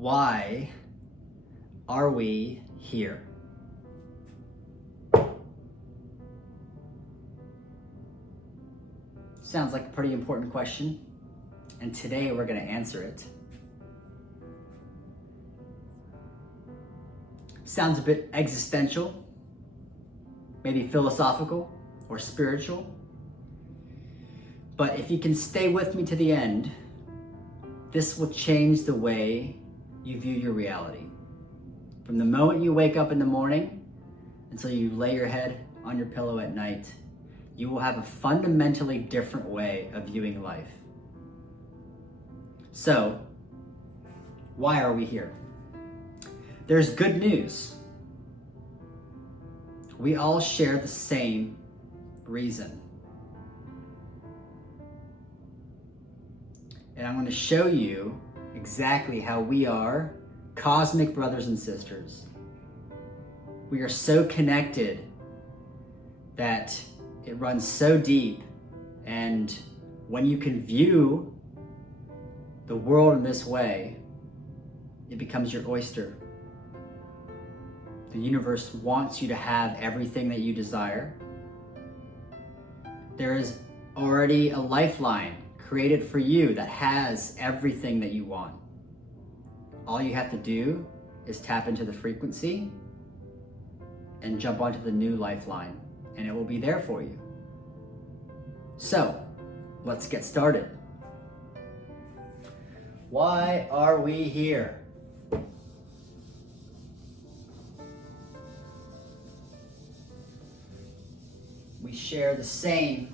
Why are we here? Sounds like a pretty important question, and today we're going to answer it. Sounds a bit existential, maybe philosophical or spiritual, but if you can stay with me to the end, this will change the way you view your reality. From the moment you wake up in the morning until you lay your head on your pillow at night, you will have a fundamentally different way of viewing life. So, why are we here? There's good news. We all share the same reason. And I'm going to show you exactly how we are cosmic brothers and sisters. We are so connected that it runs so deep, and when you can view the world in this way, it becomes your oyster. The universe wants you to have everything that you desire. There is already a lifeline created for you that has everything that you want. All you have to do is tap into the frequency and jump onto the new lifeline, and it will be there for you. So, let's get started. Why are we here? We share the same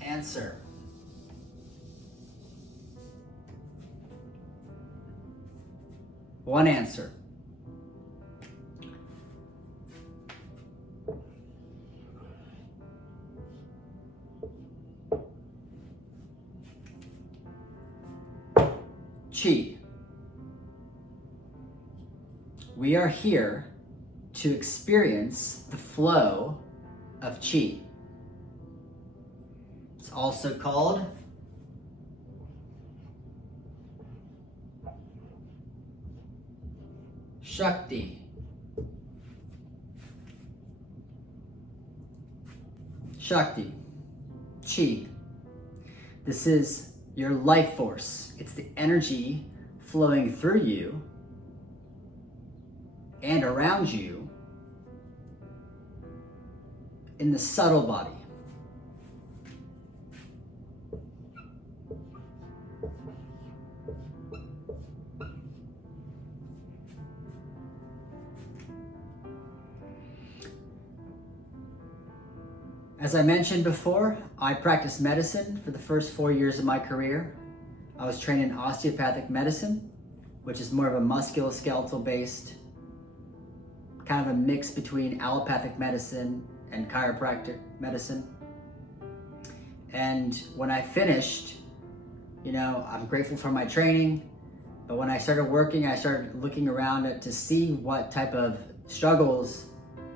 answer. One answer. Qi. We are here to experience the flow of Qi. It's also called Shakti. Shakti. Qi. This is your life force. It's the energy flowing through you and around you in the subtle body. As I mentioned before, I practiced medicine for the first 4 years of my career. I was trained in osteopathic medicine, which is more of a musculoskeletal based, kind of a mix between allopathic medicine and chiropractic medicine. And when I finished, I'm grateful for my training, but when I started working, I started looking around to see what type of struggles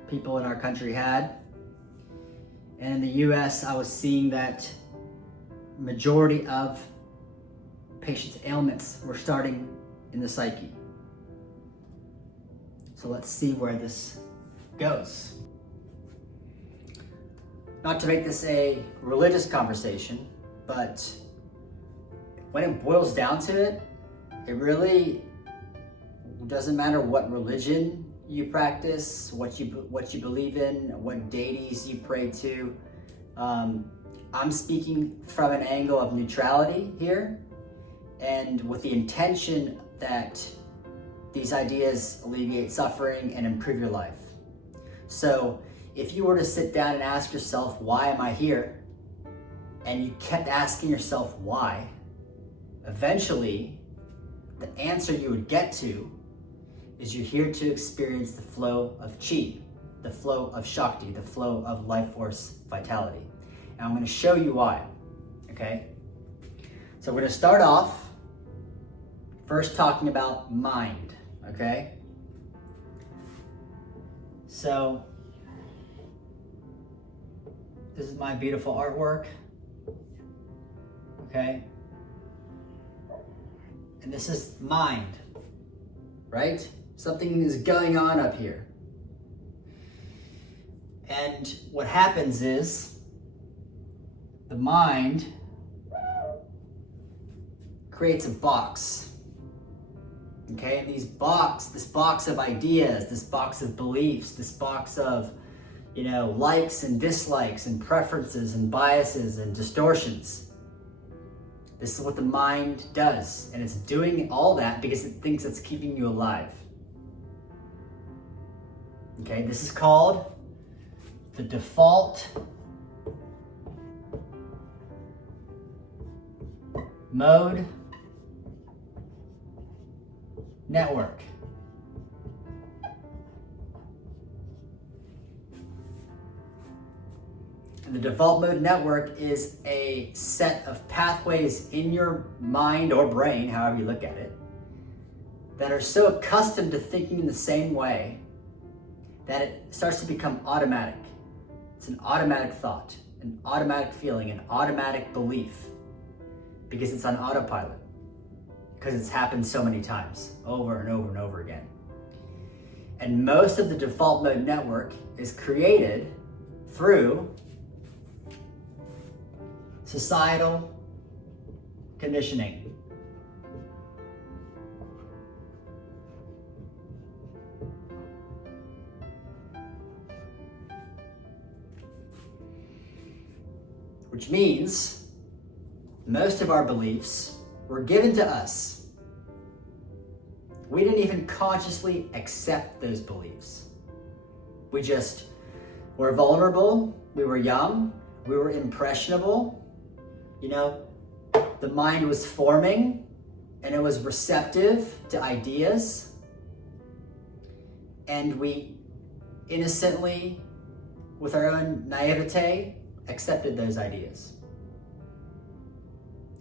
people in our country had. And in the US, I was seeing that majority of patients' ailments were starting in the psyche. So let's see where this goes. Not to make this a religious conversation, but when it boils down to it, it really doesn't matter what religion you practice, what you believe in, what deities you pray to. I'm speaking from an angle of neutrality here, and with the intention that these ideas alleviate suffering and improve your life. So if you were to sit down and ask yourself, why am I here? And you kept asking yourself why, eventually the answer you would get to is you're here to experience the flow of Qi, the flow of Shakti, the flow of life force vitality. And I'm going to show you why, okay? So we're going to start off first talking about mind, okay? So this is my beautiful artwork, okay? And this is mind. right? Something is going on up here. And what happens is the mind creates a box. Okay, and this box of ideas, this box of beliefs, this box of, likes and dislikes and preferences and biases and distortions. This is what the mind does, and it's doing all that because it thinks it's keeping you alive. Okay, this is called the default mode network. And the default mode network is a set of pathways in your mind or brain, however you look at it, that are so accustomed to thinking in the same way that it starts to become automatic. It's an automatic thought, an automatic feeling, an automatic belief, because it's on autopilot, because it's happened so many times, over and over and over again. And most of the default mode network is created through societal conditioning. Which means most of our beliefs were given to us. We didn't even consciously accept those beliefs. We just were vulnerable, we were young, we were impressionable. The mind was forming and it was receptive to ideas. And we innocently, with our own naivete, accepted those ideas.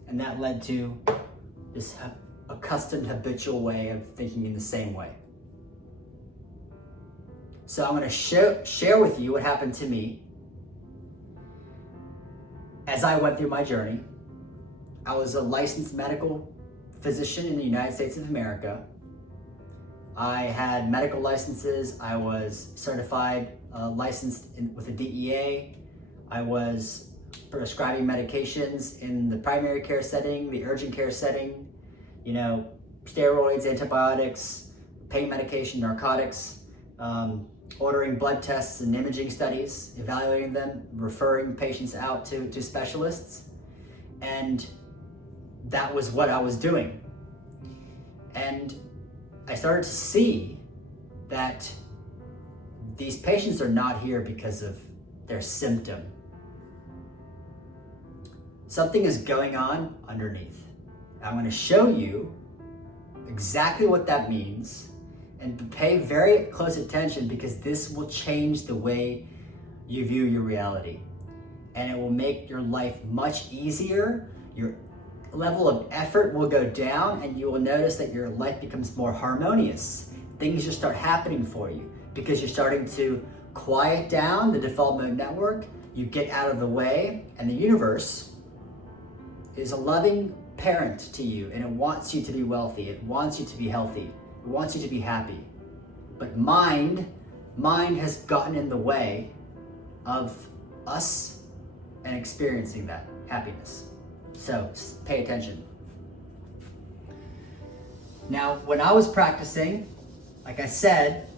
And that led to this accustomed habitual way of thinking in the same way. So I'm going to share with you what happened to me as I went through my journey. I was a licensed medical physician in the United States of America. I had medical licenses. I was certified, licensed with a DEA. I was prescribing medications in the primary care setting, the urgent care setting, steroids, antibiotics, pain medication, narcotics, ordering blood tests and imaging studies, evaluating them, referring patients out to specialists. And that was what I was doing. And I started to see that these patients are not here because of their symptom. Something is going on underneath. I'm going to show you exactly what that means, and pay very close attention, because this will change the way you view your reality. And it will make your life much easier. Your level of effort will go down, and you will notice that your life becomes more harmonious. Things just start happening for you because you're starting to quiet down the default mode network. You get out of the way, and the universe is a loving parent to you, and it wants you to be wealthy. It wants you to be healthy. It wants you to be happy. But mind has gotten in the way of us and experiencing that happiness. So pay attention. Now, when I was practicing, like I said,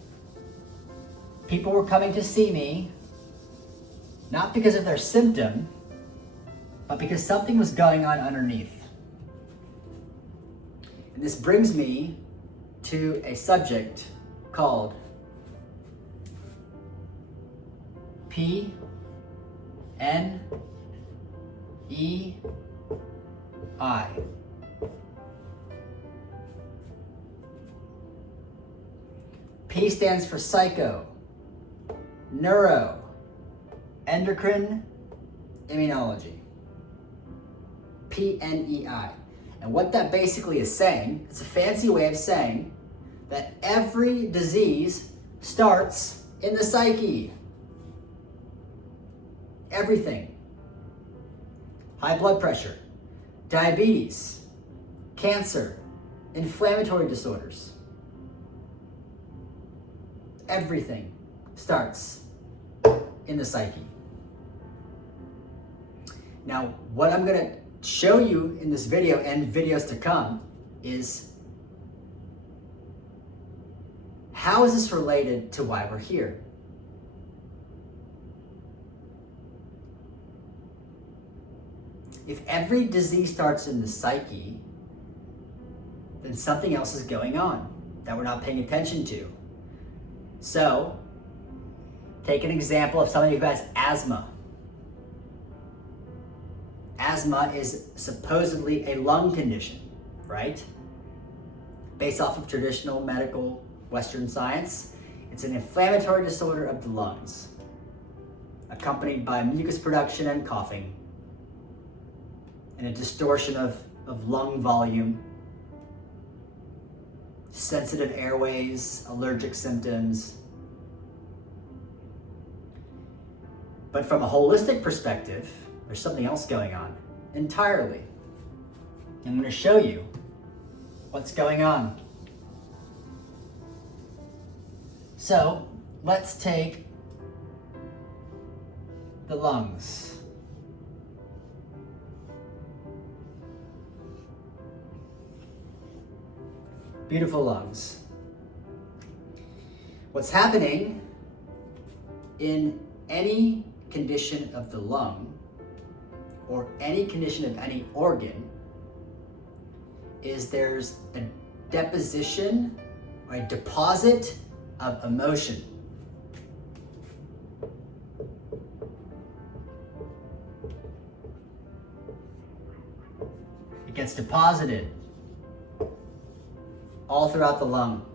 people were coming to see me, not because of their symptom, but because something was going on underneath. And this brings me to a subject called P-N-E-I. P stands for psycho, neuro, endocrine, immunology. P-N-E-I. And what that basically is saying, it's a fancy way of saying that every disease starts in the psyche. Everything. High blood pressure, diabetes, cancer, inflammatory disorders. everything starts in the psyche. Now, what I'm going to show you in this video and videos to come is how is this related to why we're here? If every disease starts in the psyche, then something else is going on that we're not paying attention to. So, take an example of somebody who has asthma. Asthma is supposedly a lung condition, right? Based off of traditional medical Western science, it's an inflammatory disorder of the lungs, accompanied by mucus production and coughing, and a distortion of lung volume, sensitive airways, allergic symptoms. But from a holistic perspective, there's something else going on entirely. I'm going to show you what's going on. So let's take the lungs. Beautiful lungs. What's happening in any condition of the lung or any condition of any organ is there's a deposition or a deposit of emotion. It gets deposited all throughout the lung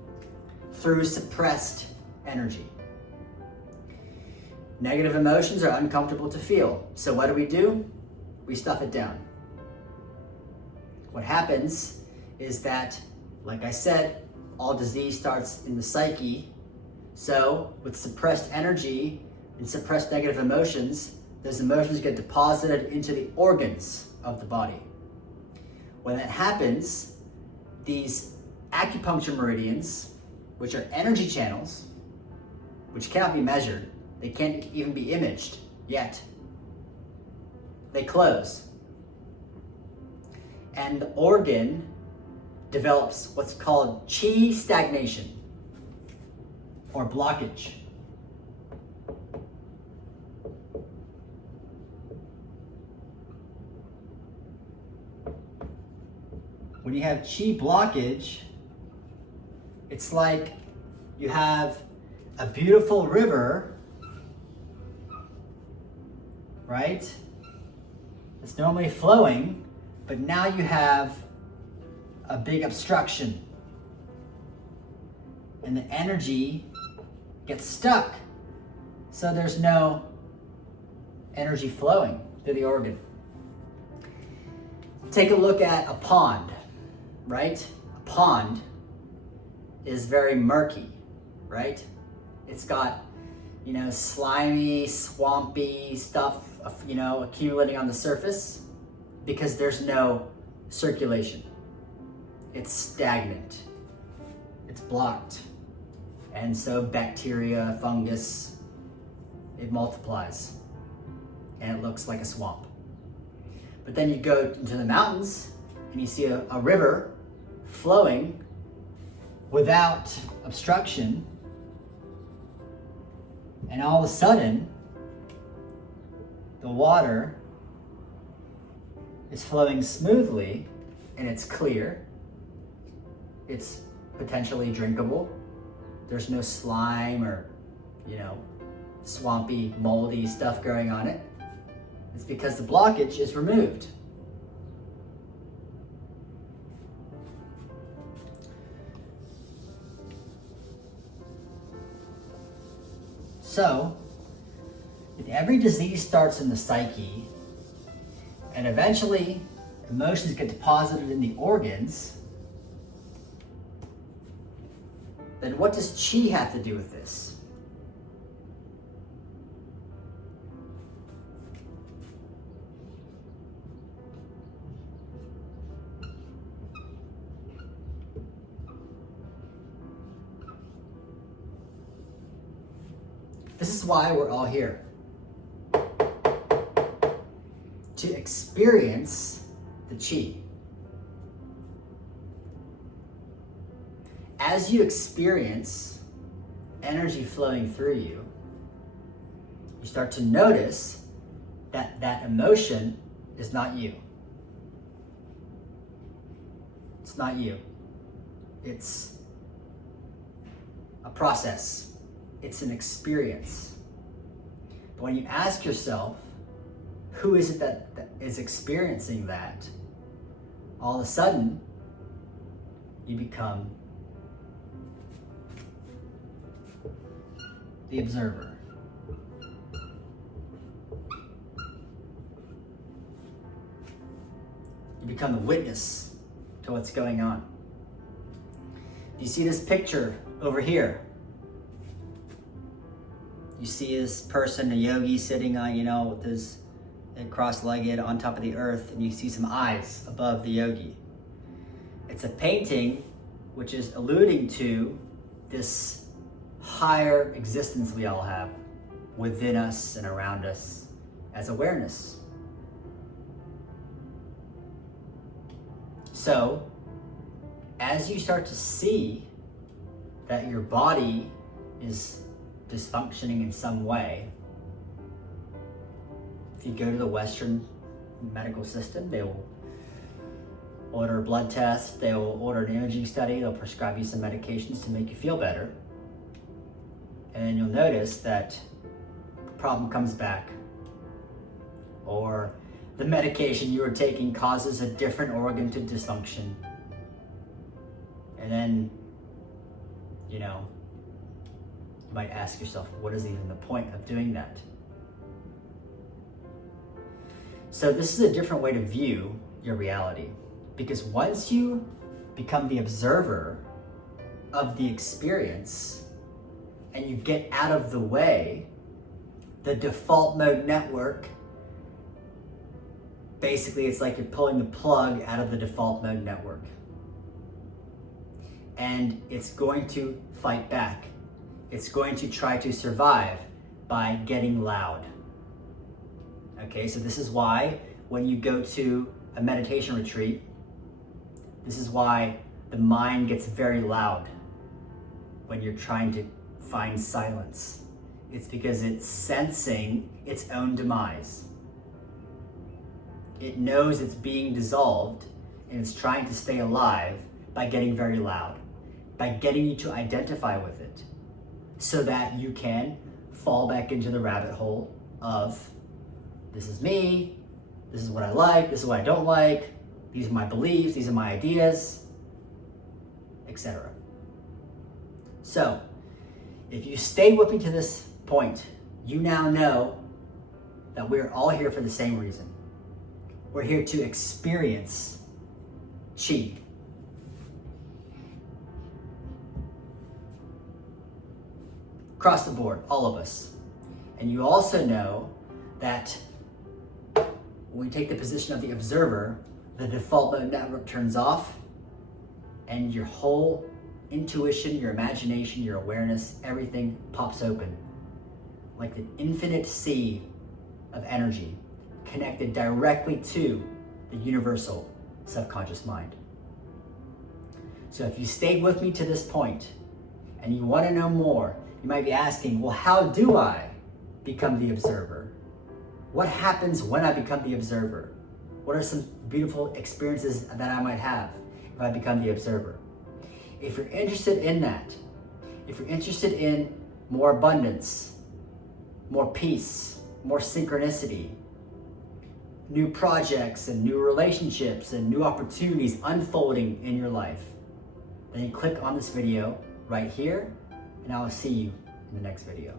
through suppressed energy. Negative emotions are uncomfortable to feel. So what do? We stuff it down. What happens is that, like I said, all disease starts in the psyche. So with suppressed energy and suppressed negative emotions, those emotions get deposited into the organs of the body. When that happens, these acupuncture meridians, which are energy channels, which cannot be measured, they can't even be imaged yet, they close. And the organ develops what's called Qi stagnation or blockage. When you have Qi blockage, it's like you have a beautiful river, right? It's normally flowing, but now you have a big obstruction. And the energy gets stuck. So there's no energy flowing through the organ. Take a look at a pond, right? A pond is very murky, right? It's got, slimy, swampy stuff, accumulating on the surface because there's no circulation. It's stagnant. It's blocked. And so bacteria, fungus, it multiplies and it looks like a swamp. But then you go into the mountains and you see a river flowing without obstruction, and all of a sudden the water is flowing smoothly and it's clear. It's potentially drinkable. There's no slime or, swampy, moldy stuff growing on it. It's because the blockage is removed. So, if every disease starts in the psyche, and eventually emotions get deposited in the organs, then what does Qi have to do with this? This is why we're all here. To experience the Qi. As you experience energy flowing through you, you start to notice that that emotion is not you. It's not you. It's a process. It's an experience. But when you ask yourself, who is it that is experiencing that? All of a sudden, you become the observer. You become the witness to what's going on. You see this picture over here. You see this person, a yogi, sitting on, with his cross-legged on top of the earth, and you see some eyes above the yogi. It's a painting which is alluding to this higher existence we all have within us and around us as awareness. So, as you start to see that your body is dysfunctioning in some way, if you go to the Western medical system, they will order a blood test, they will order an imaging study, they'll prescribe you some medications to make you feel better. And then you'll notice that the problem comes back, or the medication you were taking causes a different organ to dysfunction. And then, you might ask yourself, what is even the point of doing that? So this is a different way to view your reality, because once you become the observer of the experience and you get out of the way, the default mode network, basically it's like you're pulling the plug out of the default mode network. And it's going to fight back. It's going to try to survive by getting loud. Okay, so this is why when you go to a meditation retreat, this is why the mind gets very loud when you're trying to find silence. It's because it's sensing its own demise. It knows it's being dissolved, and it's trying to stay alive by getting very loud, by getting you to identify with it, so that you can fall back into the rabbit hole of, this is me, this is what I like, this is what I don't like, these are my beliefs, these are my ideas, etc. So, if you stayed with me to this point, you now know that we're all here for the same reason. We're here to experience Qi. Across the board, all of us. And you also know that when we take the position of the observer, the default mode network turns off, and your whole intuition, your imagination, your awareness, everything pops open. Like the infinite sea of energy connected directly to the universal subconscious mind. So if you stayed with me to this point and you want to know more, you might be asking, well, how do I become the observer? What happens when I become the observer? What are some beautiful experiences that I might have if I become the observer? If you're interested in that, if you're interested in more abundance, more peace, more synchronicity, new projects and new relationships and new opportunities unfolding in your life, then you click on this video right here, and I will see you in the next video.